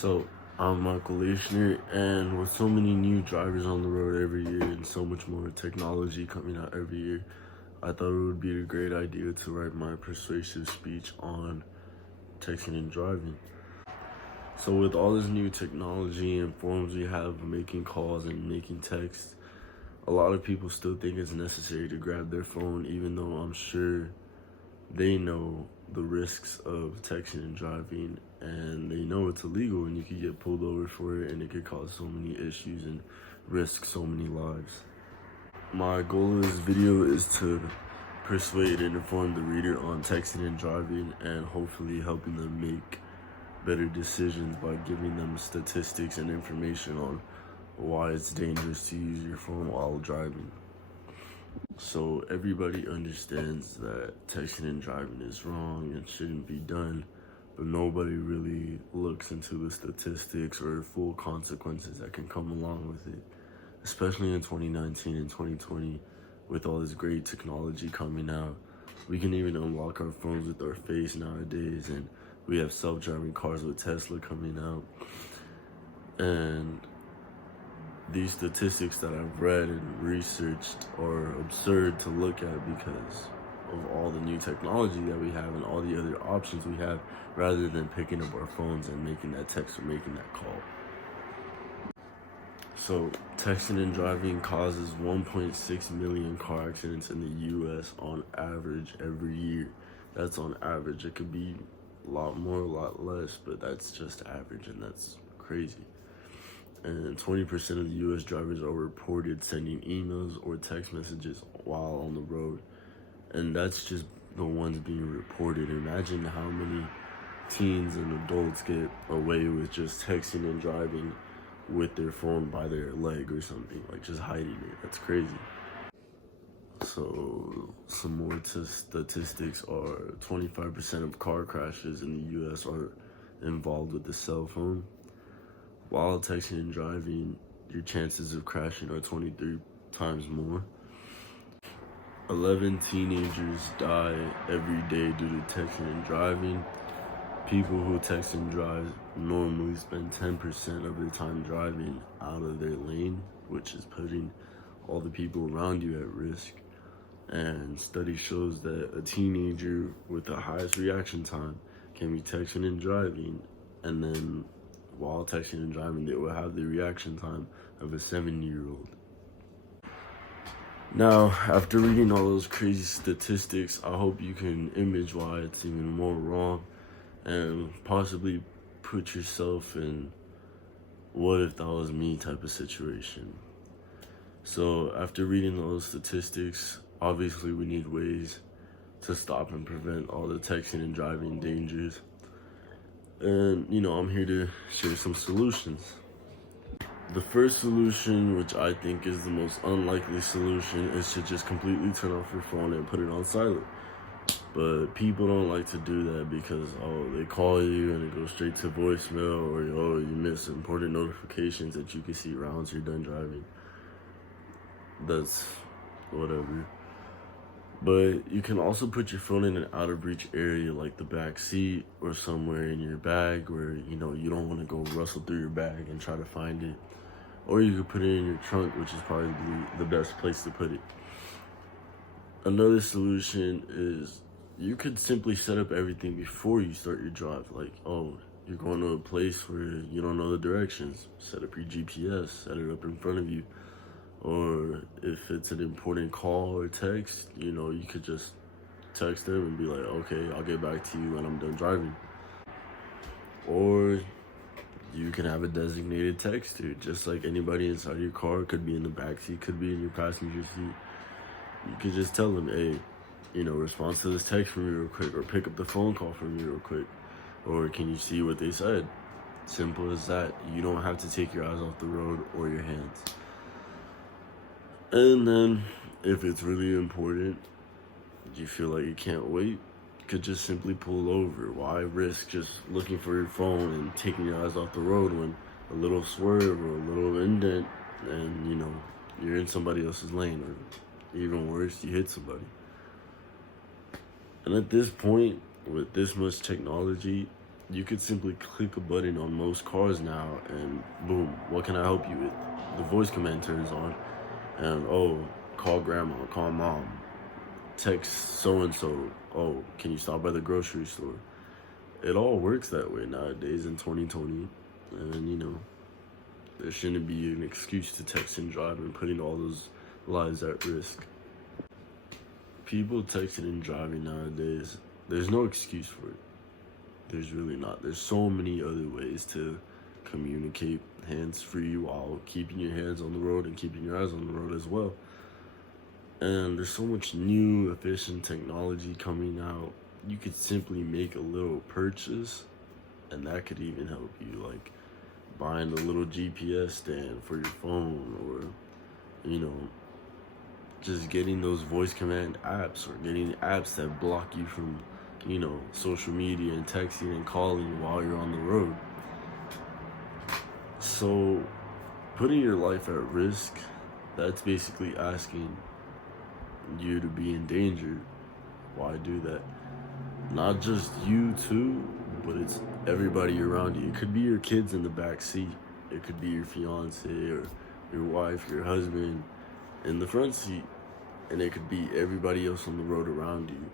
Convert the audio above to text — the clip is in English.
So, I'm Michael Leishner, and with so many new drivers on the road every year and so much more technology coming out every year, I thought it would be a great idea to write my persuasive speech on texting and driving. So, with all this new technology and forms we have of making calls and making texts, a lot of people still think it's necessary to grab their phone, even though I'm sure they know the risks of texting and driving, and they know it's illegal and you could get pulled over for it, and it could cause so many issues and risk so many lives. My goal of this video is to persuade and inform the reader on texting and driving, and hopefully helping them make better decisions by giving them statistics and information on why it's dangerous to use your phone while driving. So everybody understands that texting and driving is wrong and shouldn't be done, but nobody really looks into the statistics or full consequences that can come along with it, especially in 2019 and 2020 with all this great technology coming out. We can even unlock our phones with our face nowadays, and we have self-driving cars with Tesla coming out. And these statistics that I've read and researched are absurd to look at because of all the new technology that we have and all the other options we have, rather than picking up our phones and making that text or making that call. So, texting and driving causes 1.6 million car accidents in the US on average every year. That's on average. It could be a lot more, a lot less, but that's just average, and that's crazy. And 20% of the US drivers are reported sending emails or text messages while on the road. And that's just the ones being reported. Imagine how many teens and adults get away with just texting and driving with their phone by their leg or something, like just hiding it. That's crazy. So some more statistics are 25% of car crashes in the US are involved with the cell phone. While texting and driving, your chances of crashing are 23 times more. 11 teenagers die every day due to texting and driving. People who text and drive normally spend 10% of their time driving out of their lane, which is putting all the people around you at risk. And study shows that a teenager with the highest reaction time can be texting and driving, and then while texting and driving, they will have the reaction time of a 7-year-old. Now, after reading all those crazy statistics, I hope you can image why it's even more wrong and possibly put yourself in what if that was me type of situation. So after reading all those statistics, obviously we need ways to stop and prevent all the texting and driving dangers. And, I'm here to share some solutions. The first solution, which I think is the most unlikely solution, is to just completely turn off your phone and put it on silent. But people don't like to do that because, they call you and it goes straight to voicemail, or, you miss important notifications that you can see right once you're done driving. That's whatever. But you can also put your phone in an out of reach area like the back seat or somewhere in your bag where, you don't want to go rustle through your bag and try to find it. Or you could put it in your trunk, which is probably the best place to put it. Another solution is you could simply set up everything before you start your drive. Like, you're going to a place where you don't know the directions. Set up your GPS, set it up in front of you. Or if it's an important call or text, you could just text them and be like, okay, I'll get back to you when I'm done driving. Or you can have a designated texter, just like anybody inside your car. Could be in the back seat, could be in your passenger seat. You could just tell them, hey, respond to this text from me real quick, or pick up the phone call from me real quick. Or can you see what they said? Simple as that. You don't have to take your eyes off the road or your hands. And then, if it's really important, you feel like you can't wait, you could just simply pull over. Why risk just looking for your phone and taking your eyes off the road when a little swerve or a little indent and, you're in somebody else's lane, or even worse, you hit somebody. And at this point, with this much technology, You could simply click a button on most cars now and boom, what can I help you with? The voice command turns on and oh, call grandma, call mom, text so and so, oh, can you stop by the grocery store? It all works that way nowadays in 2020. And there shouldn't be an excuse to text and drive and putting all those lives at risk. People texting and driving nowadays, there's no excuse for it. There's really not. There's so many other ways to communicate hands-free while keeping your hands on the road and keeping your eyes on the road as well. And there's so much new, efficient technology coming out. You could simply make a little purchase, and that could even help you, like buying a little GPS stand for your phone, or, just getting those voice command apps, or getting apps that block you from, social media and texting and calling while you're on the road. So, putting your life at risk, that's basically asking you to be in danger. Why do that? Not just you too, but it's everybody around you. It could be your kids in the back seat. It could be your fiance or your wife, your husband in the front seat. And it could be everybody else on the road around you.